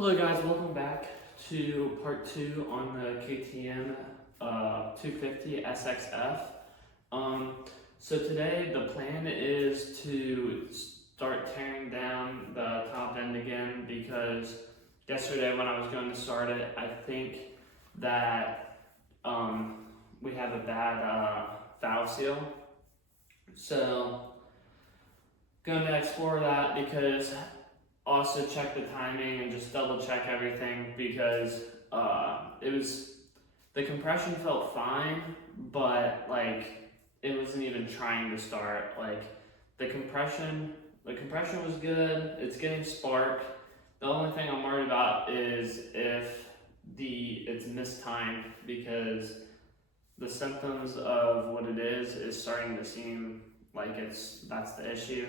Hello guys, welcome back to part 2 on the KTM 250 SXF. So today the plan is to start tearing down the top end again because yesterday when I was going to start it, I think that we have a bad valve seal. So going to explore that because also check the timing and just double check everything because the compression felt fine, but like it wasn't even trying to start. Like the compression was good, it's getting spark. The only thing I'm worried about is if it's mistimed because the symptoms of what it is starting to seem like that's the issue.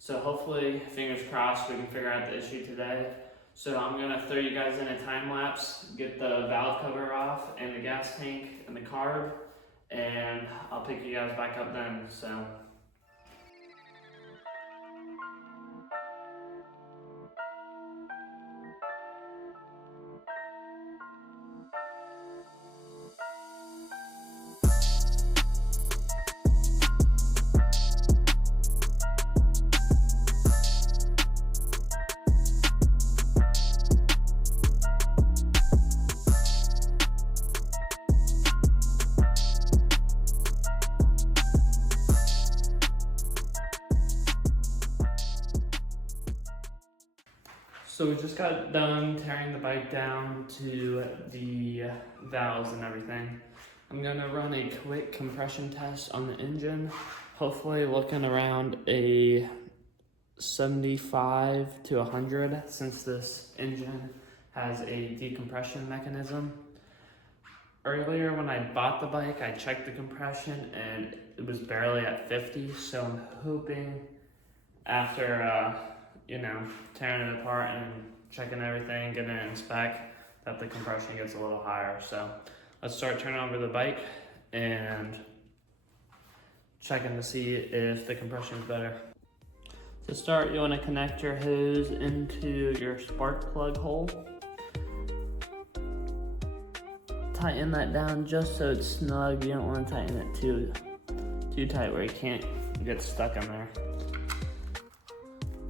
So hopefully, fingers crossed, we can figure out the issue today. So I'm gonna throw you guys in a time lapse, get the valve cover off and the gas tank and the carb, and I'll pick you guys back up then. So we just got done tearing the bike down to the valves and everything. I'm gonna run a quick compression test on the engine, hopefully looking around a 75 to 100 since this engine has a decompression mechanism. Earlier when I bought the bike, I checked the compression and it was barely at 50, so I'm hoping after tearing it apart and checking everything, getting it in spec, that the compression gets a little higher. So let's start turning over the bike and checking to see if the compression is better. To start, you want to connect your hose into your spark plug hole. Tighten that down just so it's snug. You don't want to tighten it too tight where you can't get stuck in there.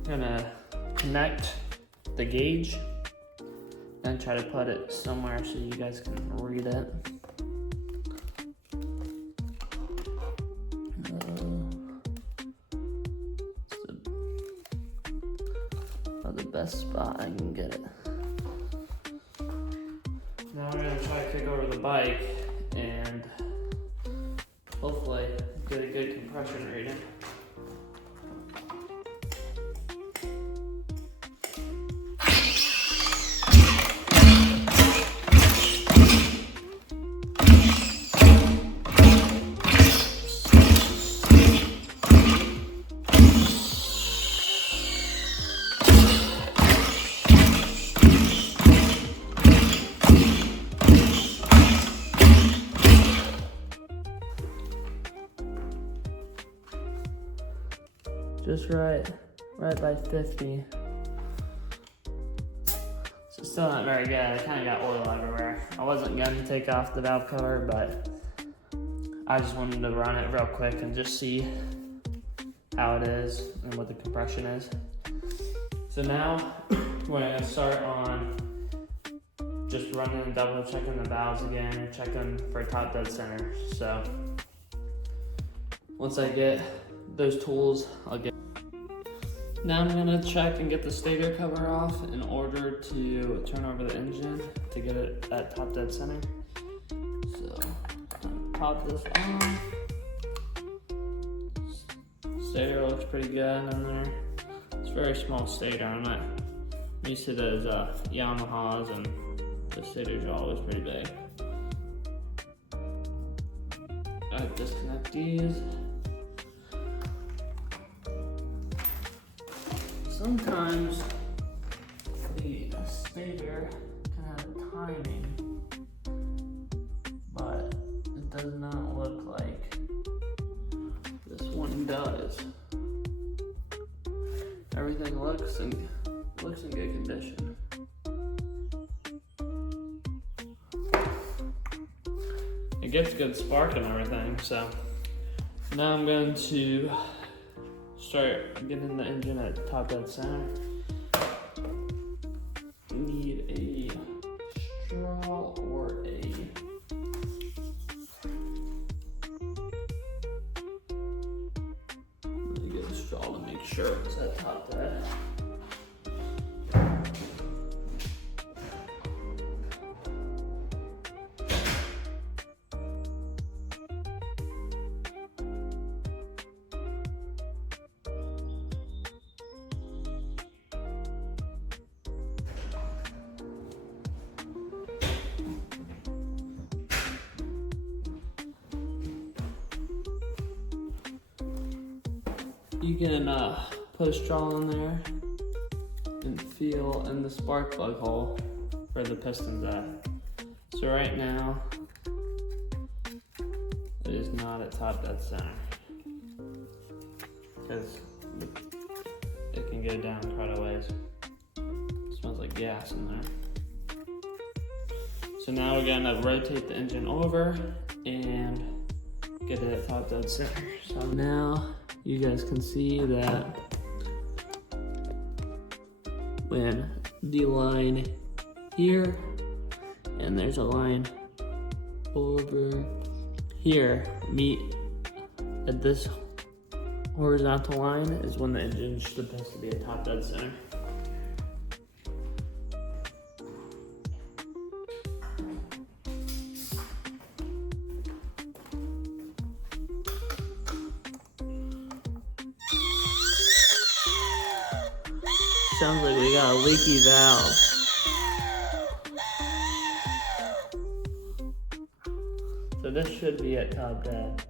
I'm gonna connect the gauge and try to put it somewhere so you guys can read it. It's the best spot I can get it. Now we're gonna try to kick over the bike and hopefully get a good compression reading. Just right by 50. So still not very good. I kind of got oil everywhere. I wasn't going to take off the valve cover, but I just wanted to run it real quick and just see how it is and what the compression is. So now we're going to start on just running and double checking the valves again and checking for top dead center. So once I get those tools, I'll get. Now I'm gonna check and get the stator cover off in order to turn over the engine to get it at top dead center. So I'm gonna pop this on. Stator looks pretty good in there. It's a very small stator. I'm not used to those Yamahas, and the stators are always pretty big. I disconnect these. Sometimes the stator can have timing, but it does not look like this one does. Everything looks in good condition. gets good spark and everything. So now I'm going to start getting the engine at top dead center. Need a straw or a straw to make sure it's at top dead. You can put a straw in there and feel in the spark plug hole where the piston's at. So right now, it is not at top dead center because it can go down quite a ways. It smells like gas in there. So now we're gonna rotate the engine over and get it at top dead center. So now you guys can see that when the line here and there's a line over here meet at this horizontal line is when the engine is supposed to be at top dead center. Sounds like we got a leaky valve. So this should be at top dead.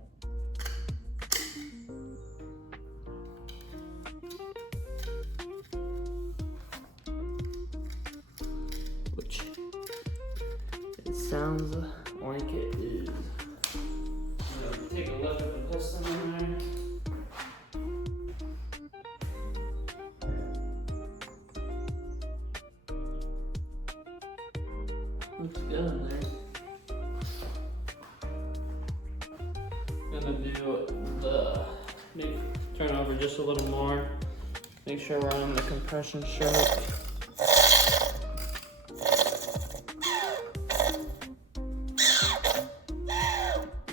Which it sounds like it is. So take a look at the piston in there. Looks good in there. Gonna do turn over just a little more. Make sure we're on the compression stroke.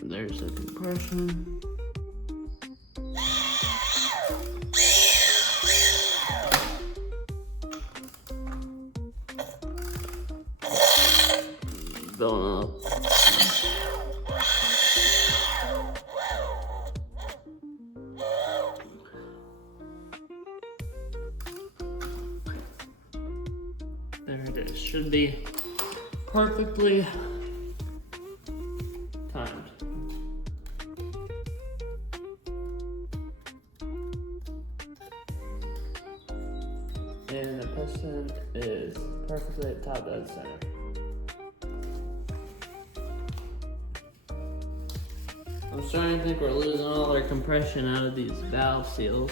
There's the compression. Going up. There it is. Should be perfectly timed. And the piston is perfectly at top dead center. I'm starting to think we're losing all our compression out of these valve seals,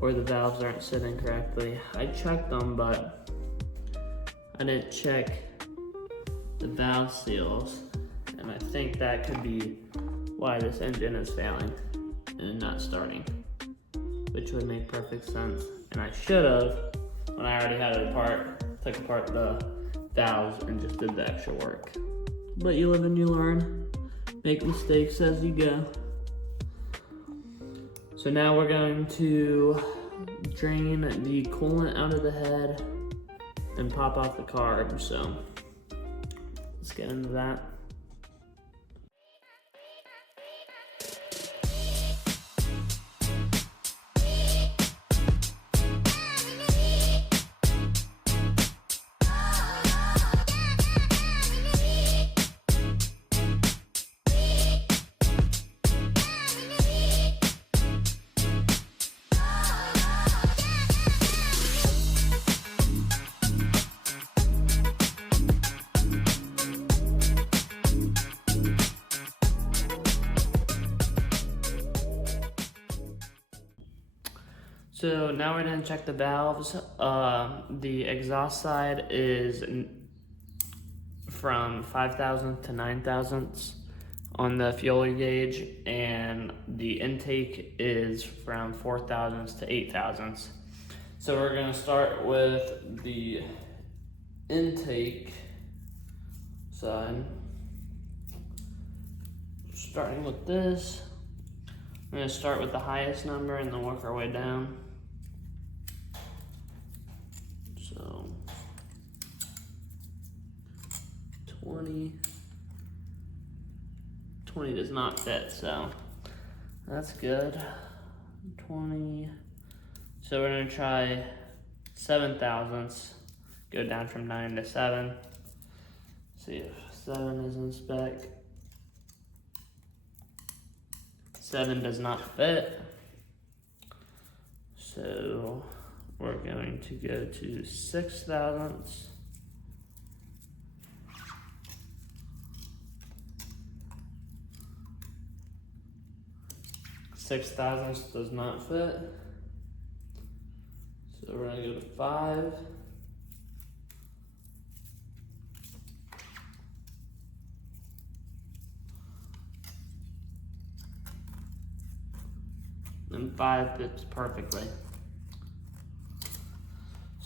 or the valves aren't sitting correctly. I checked them, but I didn't check the valve seals, and I think that could be why this engine is failing and not starting, which would make perfect sense. And I should have, when I already had it apart, took apart the valves and just did the extra work. But you live and you learn. Make mistakes as you go. So now we're going to drain the coolant out of the head and pop off the carb. So let's get into that. So now we're gonna check the valves. The exhaust side is from 5 thousandths to 9 thousandths. on the fuel gauge, and the intake is from 4 thousandths to 8 thousandths. So we're gonna start with the intake side. Starting with this, I'm gonna start with the highest number and then work our way down. So 20 does not fit, so that's good. 20. So we're gonna try 7 thousandths, go down from 9 to 7. See if 7 is in spec. 7 does not fit. So we're going to go to 6 thousandths. 6 thousandths does not fit. So we're gonna go to 5. And 5 fits perfectly.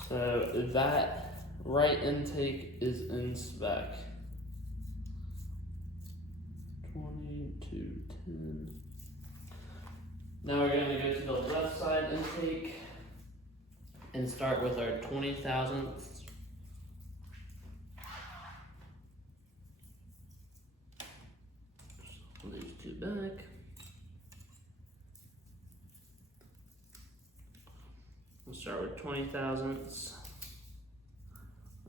So that right intake is in spec. 20 to 10. Now we're gonna go to the left side intake and start with our 20 thousandths. Pull these two back. We'll start with 20 thousandths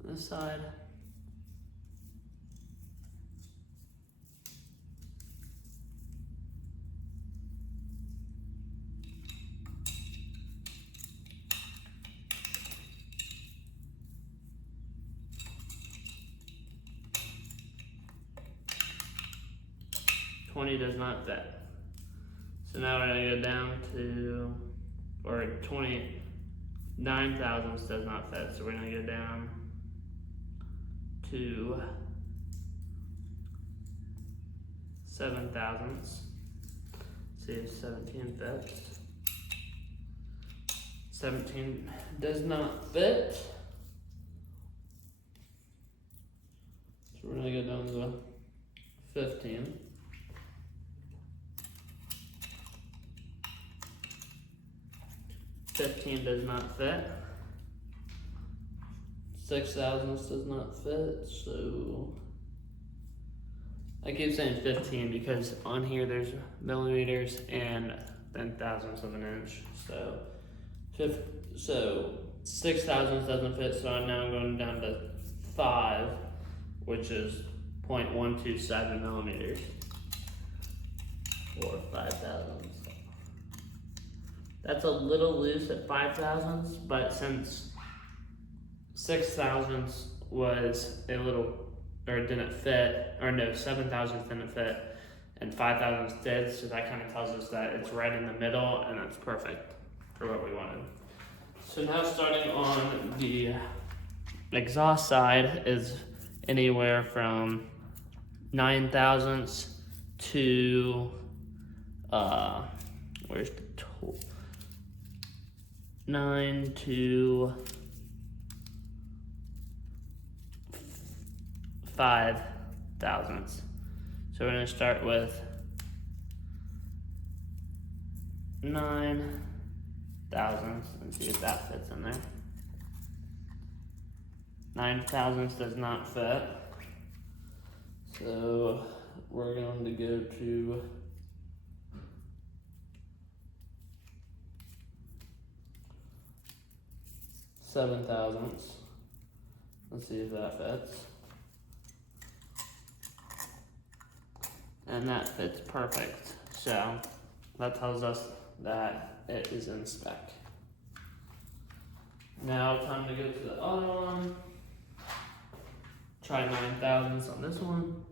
on this side. Does not fit. So now we're gonna go down to, or 29 thousandths does not fit. So we're gonna go down to 7 thousandths. See if 17 fits. 17 does not fit. So we're gonna go down to 15. 15 does not fit. 6 thousandths does not fit, so I keep saying 15 because on here there's millimeters and then thousandths of an inch. So 6 thousandths doesn't fit, so now I'm going down to 5, which is 0.127 millimeters, or 5 thousandths. That's a little loose at 5 thousandths, but since 6 thousandths was a little, or didn't fit, or no, 7 thousandths didn't fit, and 5 thousandths did, so that kind of tells us that it's right in the middle, and that's perfect for what we wanted. So now starting on the exhaust side is anywhere from 9 thousandths to, where's the tool? 9 to 5 thousandths. So we're going to start with 9 thousandths and see if that fits in there. 9 thousandths does not fit. So we're going to go to 7 thousandths. Let's see if that fits. And that fits perfect. So that tells us that it is in spec. Now time to go to the other one. Try 9 thousandths on this one.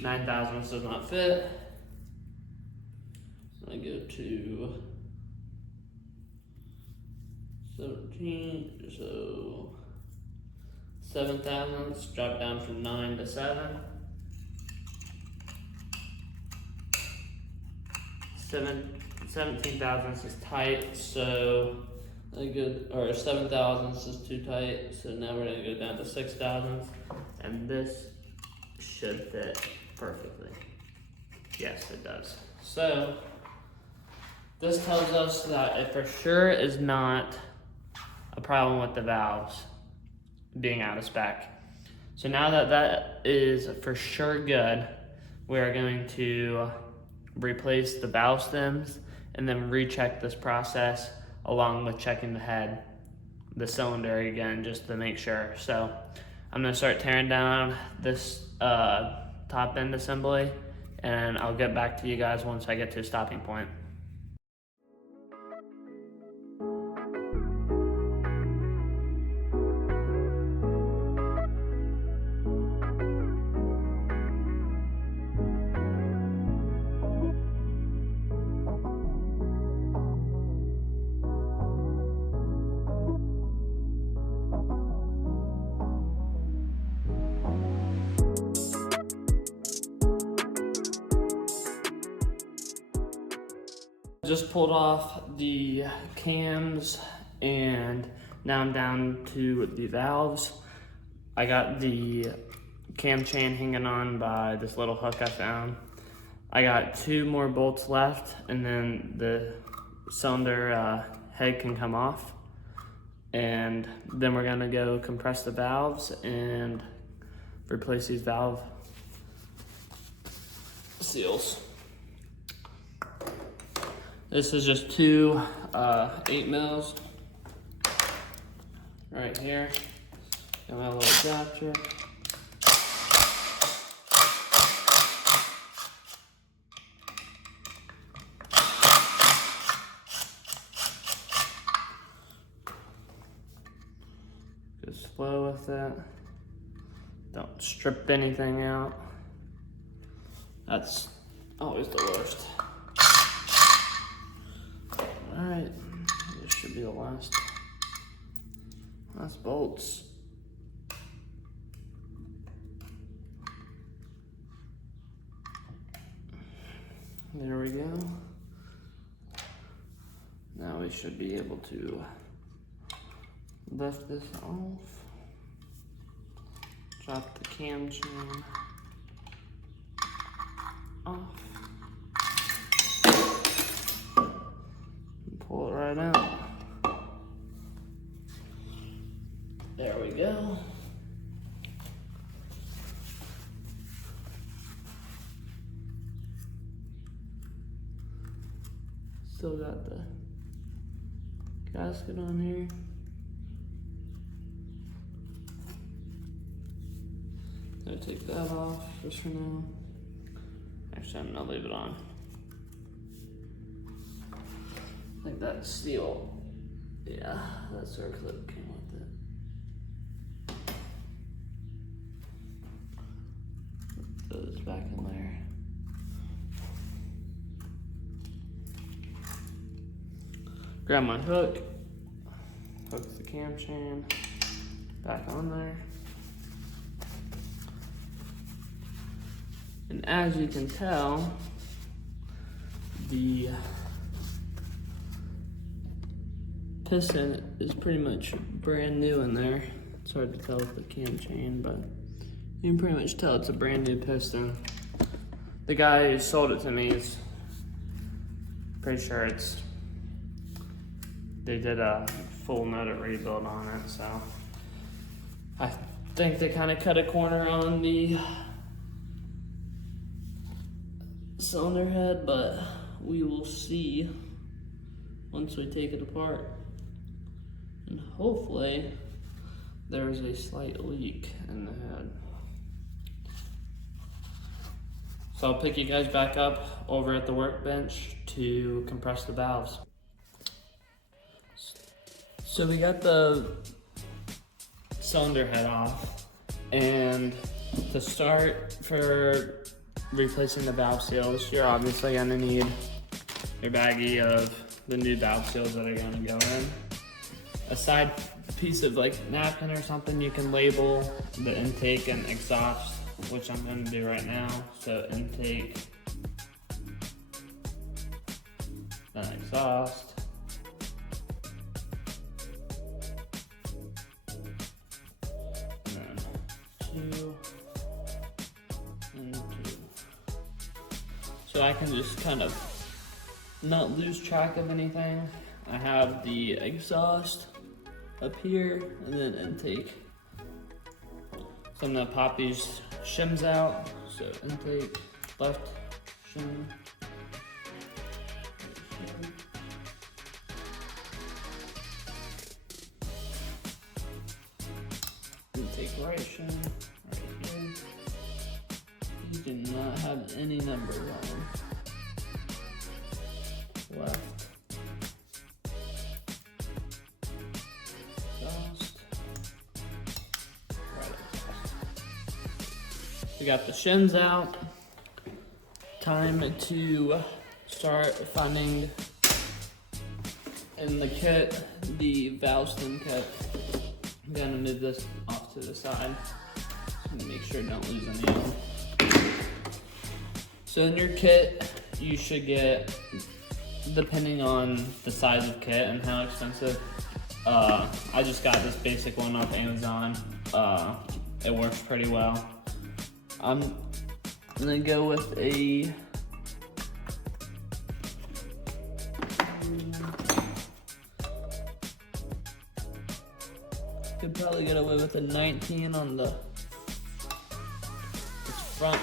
Nine thousandths does not fit. I go to 17, so 7 thousandths, drop down from 9 to 7. 17 thousandths is tight, so a good, or 7 thousandths is too tight, so now we're gonna go down to 6 thousandths, and this should fit perfectly. Yes, it does. So this tells us that it for sure is not a problem with the valves being out of spec. So now that that is for sure good, we're going to replace the valve stems and then recheck this process along with checking the cylinder again, just to make sure. So I'm gonna start tearing down this top end assembly, and I'll get back to you guys once I get to a stopping point. Just pulled off the cams and now I'm down to the valves. I got the cam chain hanging on by this little hook I found. I got 2 more bolts left and then the cylinder head can come off. And then we're gonna go compress the valves and replace these valve seals. This is just 2 8 mils right here. Got my little adapter. Go slow with it. Don't strip anything out. That's always the worst. Alright, this should be the last bolts. There we go. Now we should be able to lift this off. Drop the cam chain off. Pull it right out. There we go. Still got the gasket on here. Gonna take that off just for now. Actually, I'm gonna leave it on. I think that steel, yeah, that circle clip came with it. Throw this back in there. Grab my hook, hook the cam chain back on there. And as you can tell, the piston is pretty much brand new in there. It's hard to tell with the cam chain, but you can pretty much tell it's a brand new piston. The guy who sold it to me is pretty sure they did a full motor rebuild on it, so I think they kind of cut a corner on the cylinder head, but we will see once we take it apart. And hopefully there's a slight leak in the head. So I'll pick you guys back up over at the workbench to compress the valves. So we got the cylinder head off, and to start for replacing the valve seals, you're obviously gonna need your baggie of the new valve seals that are gonna go in. a side piece of like napkin or something, you can label the intake and exhaust, which I'm going to do right now. So intake, then exhaust. And then 2 and 2. So I can just kind of not lose track of anything. I have the exhaust up here and then intake. So I'm gonna pop these shims out. So intake, left shim, right shim. Intake right shim, right here. These do not have any numbers on them. Left. We got the shims out. Time to start finding in the kit the valve stem kit. I'm gonna move this off to the side to make sure I don't lose any of them. So in your kit, you should get, depending on the size of kit and how expensive, I just got this basic one off Amazon. It works pretty well. I'm gonna go with a could probably get away with a 19 on the front,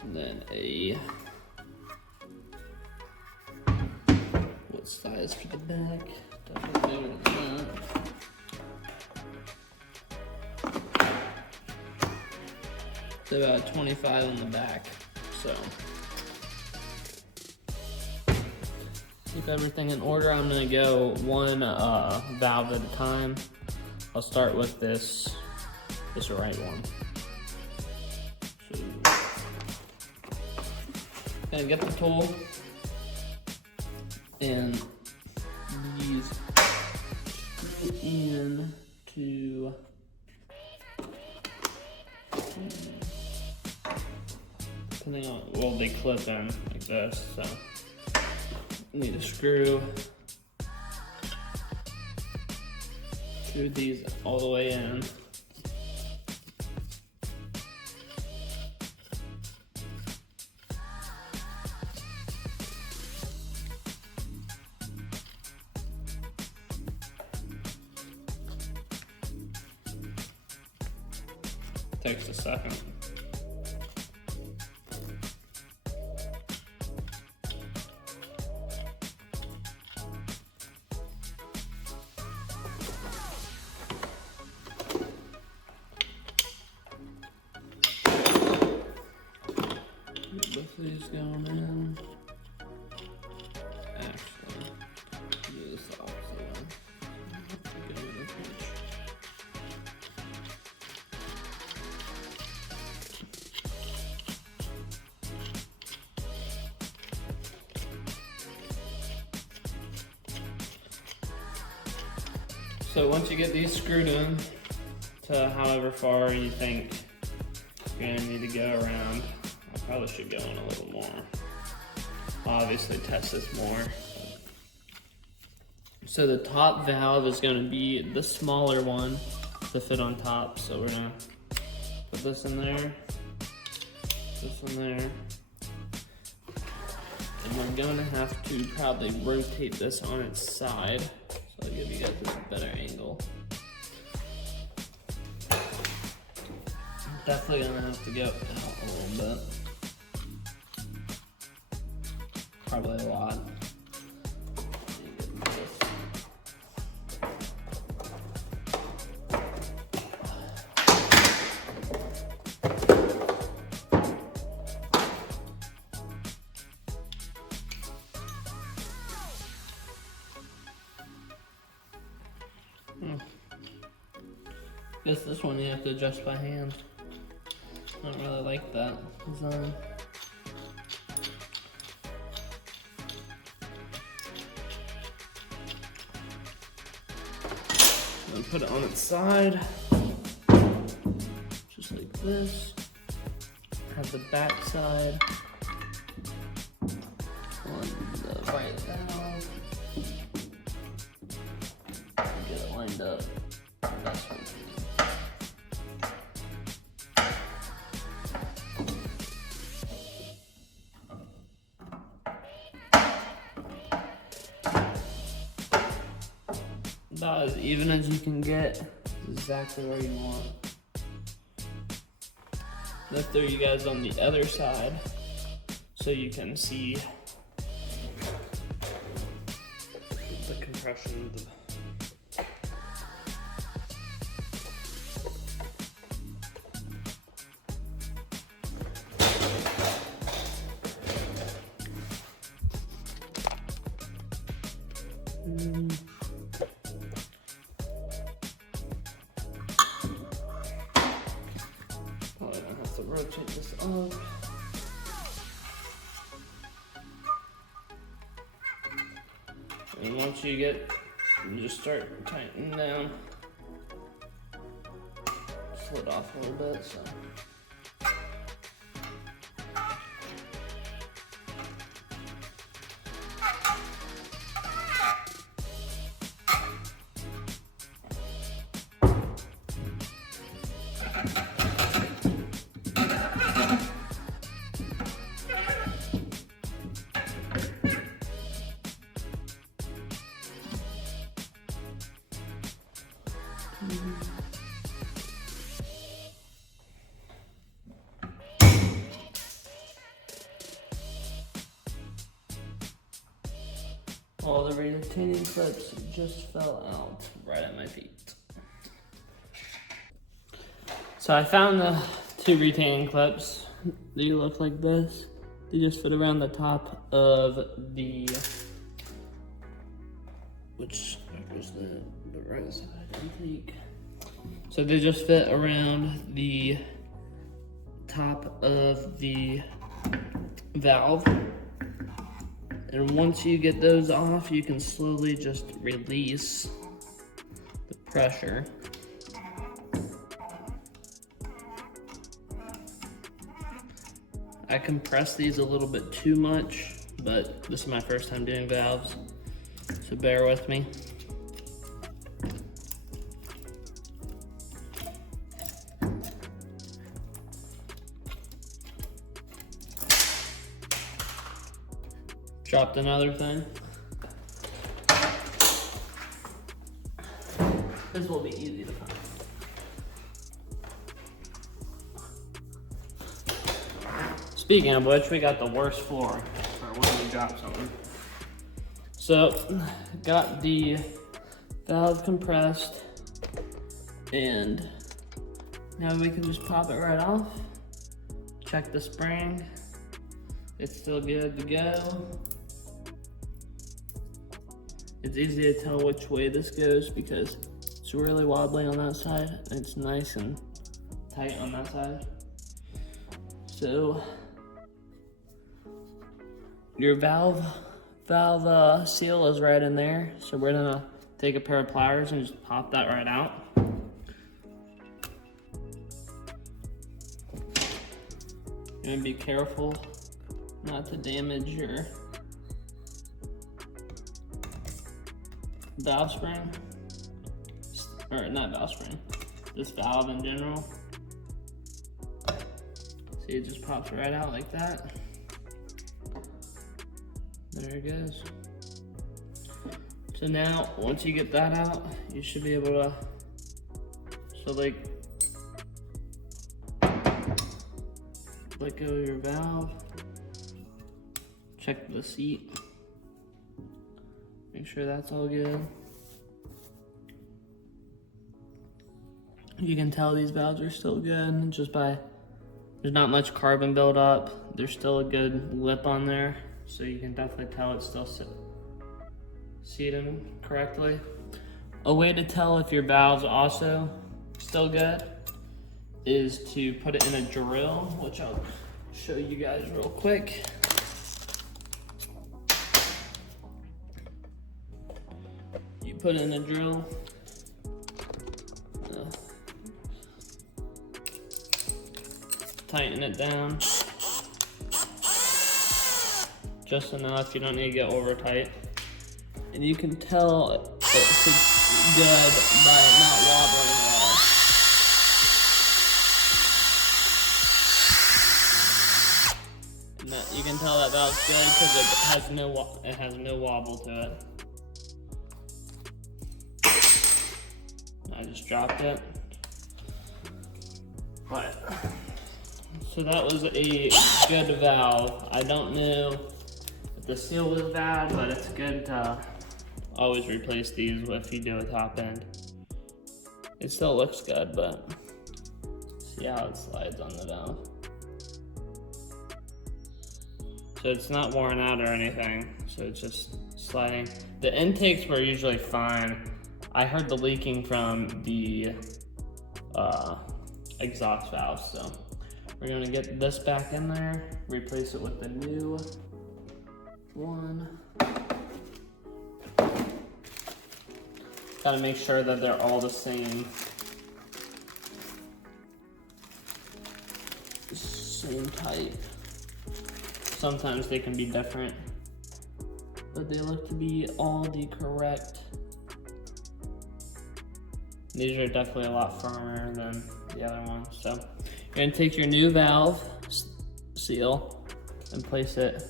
and then a what size for the back? Definitely bigger than that. So about 25 on the back, so. Keep everything in order. I'm gonna go one valve at a time. I'll start with this right one. So, gonna get the tool and these screw in to depending on, well, they clip in like this, so need a screw these all the way in. Takes a second. Both these going in. Actually, do this the opposite way. Go with this much. So once you get these screwed in to however far you think you're gonna need to go around, I probably should go in a little more. Obviously test this more. So the top valve is gonna be the smaller one to fit on top. So we're gonna put this in there, this in there. And we're gonna have to probably rotate this on its side. So I'll give you guys a better angle. Definitely gonna have to go out a little bit. Probably a lot. Guess this one you have to adjust by hand. I don't really like that design. put it on its side, just like this. Have the back side on the right valve. Get it lined up. That's what about as even as you can get, exactly where you want. Let's throw you guys on the other side so you can see the compression. Probably gonna have to rotate this up. And once you just start tightening down. Slid off a little bit, so. All the retaining clips just fell out right at my feet. So I found the 2 retaining clips. They look like this. They just fit around the top of the, which was the right side, I think. So they just fit around the top of the valve. And once you get those off, you can slowly just release the pressure. I compress these a little bit too much, but this is my first time doing valves, so bear with me. Dropped another thing. This will be easy to find. Speaking of which, we got the worst floor for when we drop something. So, got the valve compressed, and now we can just pop it right off. Check the spring. It's still good to go. It's easy to tell which way this goes because it's really wobbly on that side and it's nice and tight on that side. So your valve seal is right in there. So we're gonna take a pair of pliers and just pop that right out. You're gonna be careful not to damage your valve spring, or not valve spring, this valve in general. See, it just pops right out like that. There it goes. So now, once you get that out, you should be able to, let go of your valve. Check the seat. Make sure that's all good. You can tell these valves are still good just by, there's not much carbon buildup. There's still a good lip on there. So you can definitely tell it's still seating correctly. A way to tell if your valve's also still good is to put it in a drill, which I'll show you guys real quick. You put it in a drill, tighten it down. Just enough, you don't need to get over tight. And you can tell it's good by it not wobbling at all. And you can tell that valve's good because it has no wobble to it. I just dropped it. But so that was a good valve. I don't know if the seal was bad, but it's good to always replace these if you do a top end. It still looks good, but see how it slides on the valve. So it's not worn out or anything, so it's just sliding. The intakes were usually fine. I heard the leaking from the exhaust valve, so we're gonna get this back in there, replace it with the new one. Gotta make sure that they're all the same type. Sometimes they can be different, but they look to be all the correct. These are definitely a lot firmer than the other ones. So you're gonna take your new valve seal and place it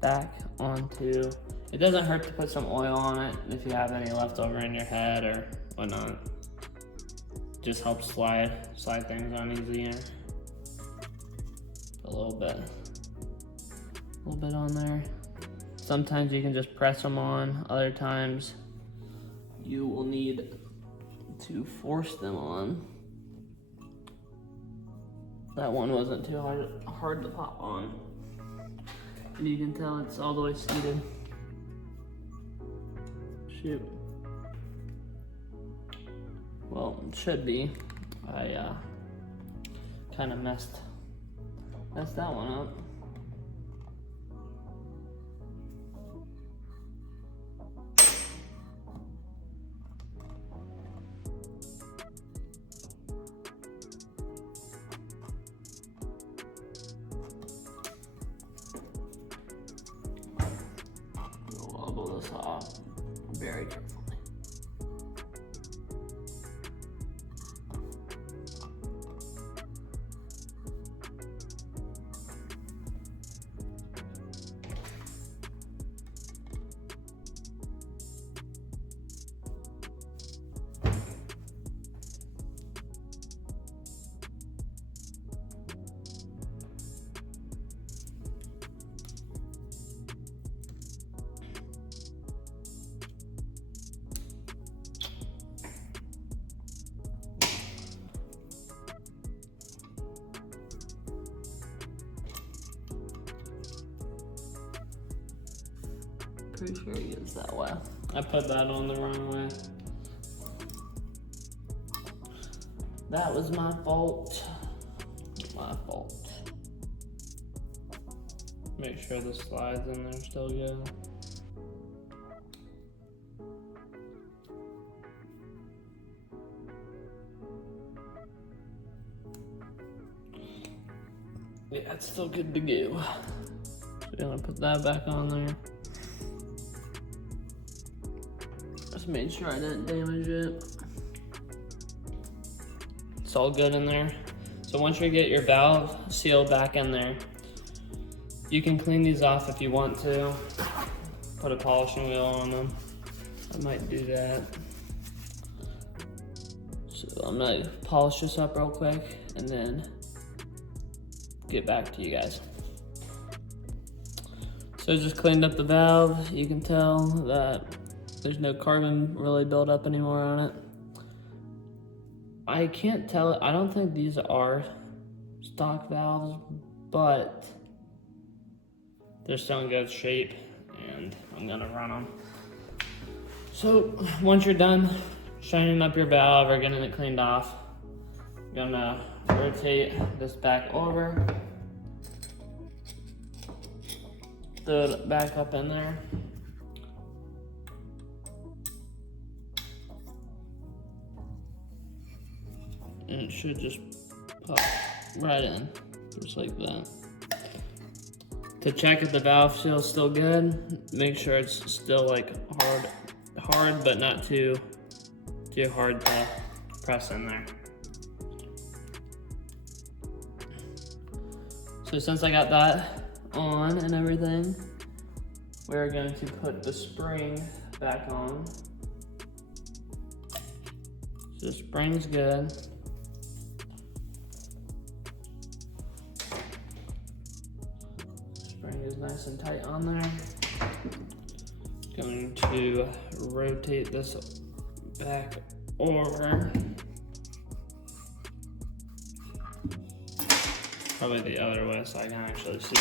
back onto, it doesn't hurt to put some oil on it if you have any left over in your head or whatnot. Just helps slide things on easier. A little bit on there. Sometimes you can just press them on, other times you will need to force them on. That one wasn't too hard to pop on. And you can tell it's all the way seated. Shoot. Well, it should be. I kind of messed that one up. Wobble this off very carefully. Pretty sure it is that way. I put that on the wrong way. That was my fault. My fault. Make sure the slides in there still good. Yeah, it's still good to go. So you're gonna put that back on there. Just made sure I didn't damage it. It's all good in there. So once you get your valve seal back in there, you can clean these off if you want to. Put a polishing wheel on them. I might do that. So I'm gonna polish this up real quick and then get back to you guys. So I just cleaned up the valve. You can tell that there's no carbon really built up anymore on it. I can't tell, I don't think these are stock valves, but they're still in good shape and I'm gonna run them. So once you're done shining up your valve or getting it cleaned off, I'm gonna rotate this back over, throw it back up in there. And it should just pop right in, just like that. To check if the valve seal is still good, make sure it's still like hard, but not too hard to press in there. So since I got that on and everything, we're going to put the spring back on. So the spring's good. Spring is nice and tight on there. Going to rotate this back over. Probably the other way so I can actually see.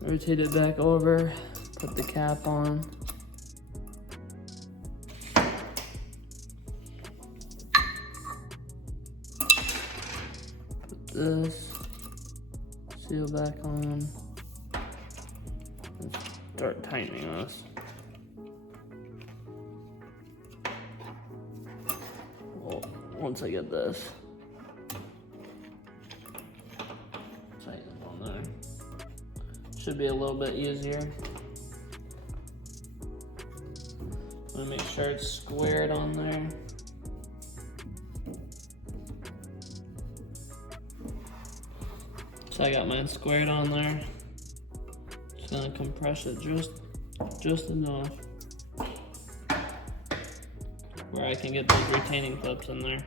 Rotate it back over, put the cap on. Put this, seal back on, and start tightening this. Well, once I get this tightened on there, should be a little bit easier. I'm gonna make sure it's squared on there. So I got mine squared on there. Just gonna compress it just enough where I can get those retaining clips in there.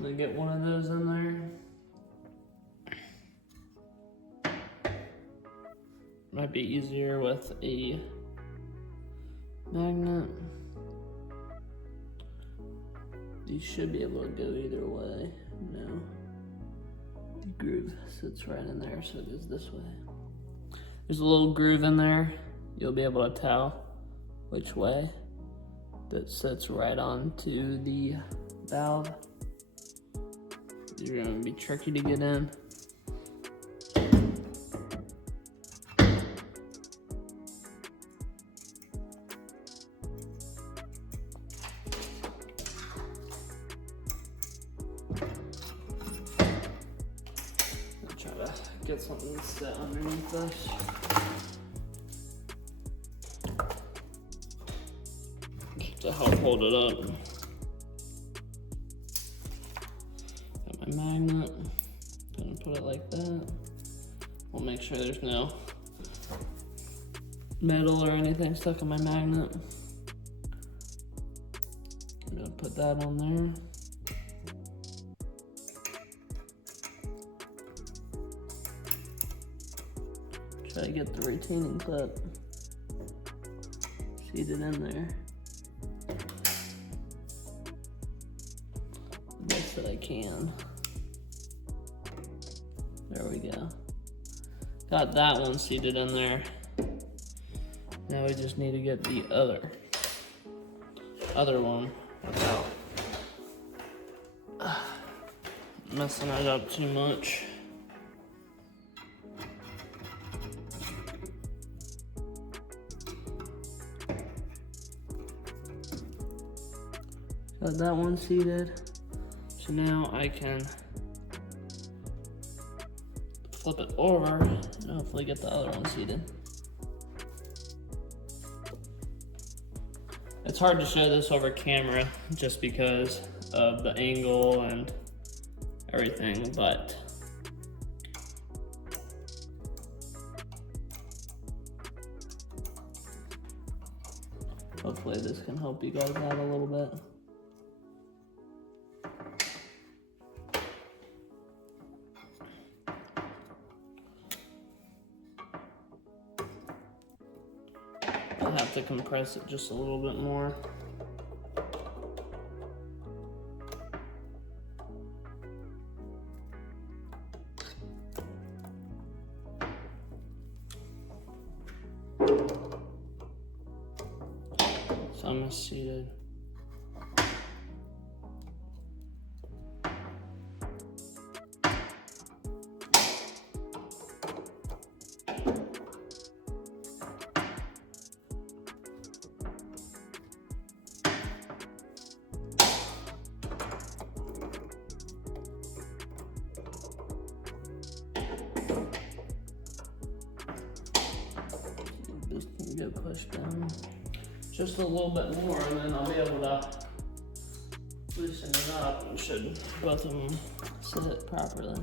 Then get one of those in there. Might be easier with a magnet. These should be able to go either way. No. The groove sits right in there, so it goes this way. There's a little groove in there. You'll be able to tell which way. That sits right onto the valve. These are gonna be tricky to get in. Try to get something set underneath this. To help hold it up. Got my magnet. Gonna put it like that. We'll make sure there's no metal or anything stuck in my magnet. I'm gonna put that on there. Try to get the retaining clip seated in there. The best that I can. There we go. Got that one seated in there. Now we just need to get the other one without messing it up too much. Got that one seated. So now I can flip it over and hopefully get the other one seated. It's hard to show this over camera just because of the angle and everything, but hopefully this can help you guys out a little bit. I'll have to compress it just a little bit more. So I'm seated push down just a little bit more, and then I'll be able to loosen it up, and should both of them sit properly.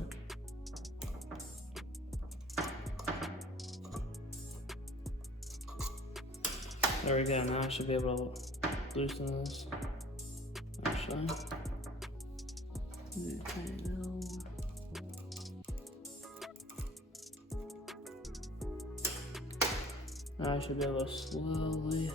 There we go, now I should be able to loosen this, actually. Now I should be able to slowly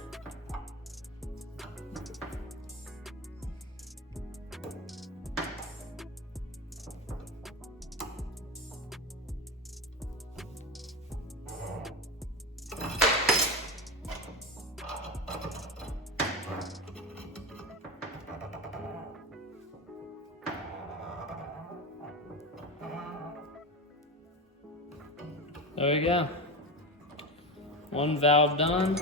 There we go. One valve done.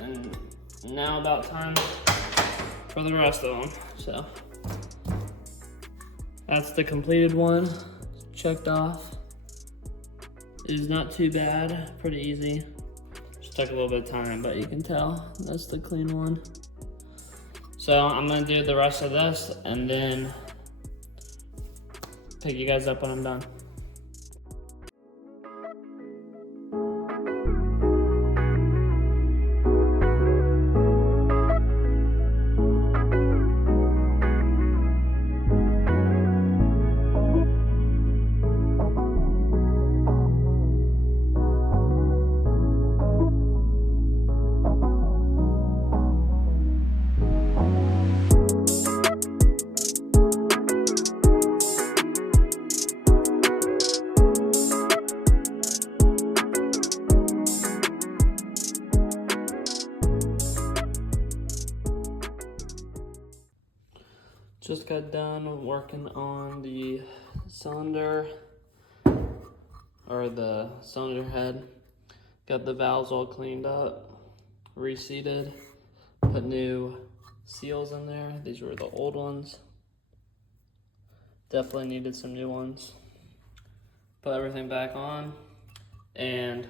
And now about time for the rest of them. So that's the completed one, checked off. It is not too bad, pretty easy. Just took a little bit of time, but you can tell that's the clean one. So I'm gonna do the rest of this and then pick you guys up when I'm done. Just got done working on the cylinder, or the cylinder head. Got the valves all cleaned up, reseated, put new seals in there. These were the old ones. Definitely needed some new ones. Put everything back on, and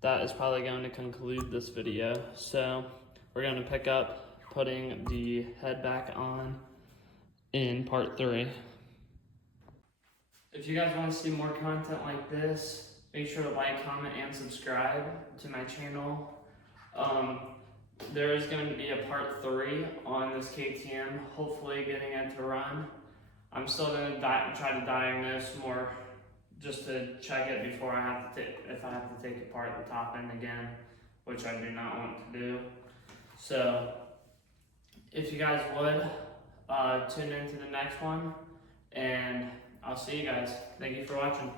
that is probably going to conclude this video. So we're going to pick up putting the head back on in part 3. If you guys want to see more content like this, make sure to like, comment, and subscribe to my channel. There is going to be a part 3 on this KTM, hopefully getting it to run. I'm still going to try to diagnose more, just to check it before I have to if I have to take apart the top end again, which I do not want to do. So if you guys would, tune into the next one, and I'll see you guys. Thank you for watching.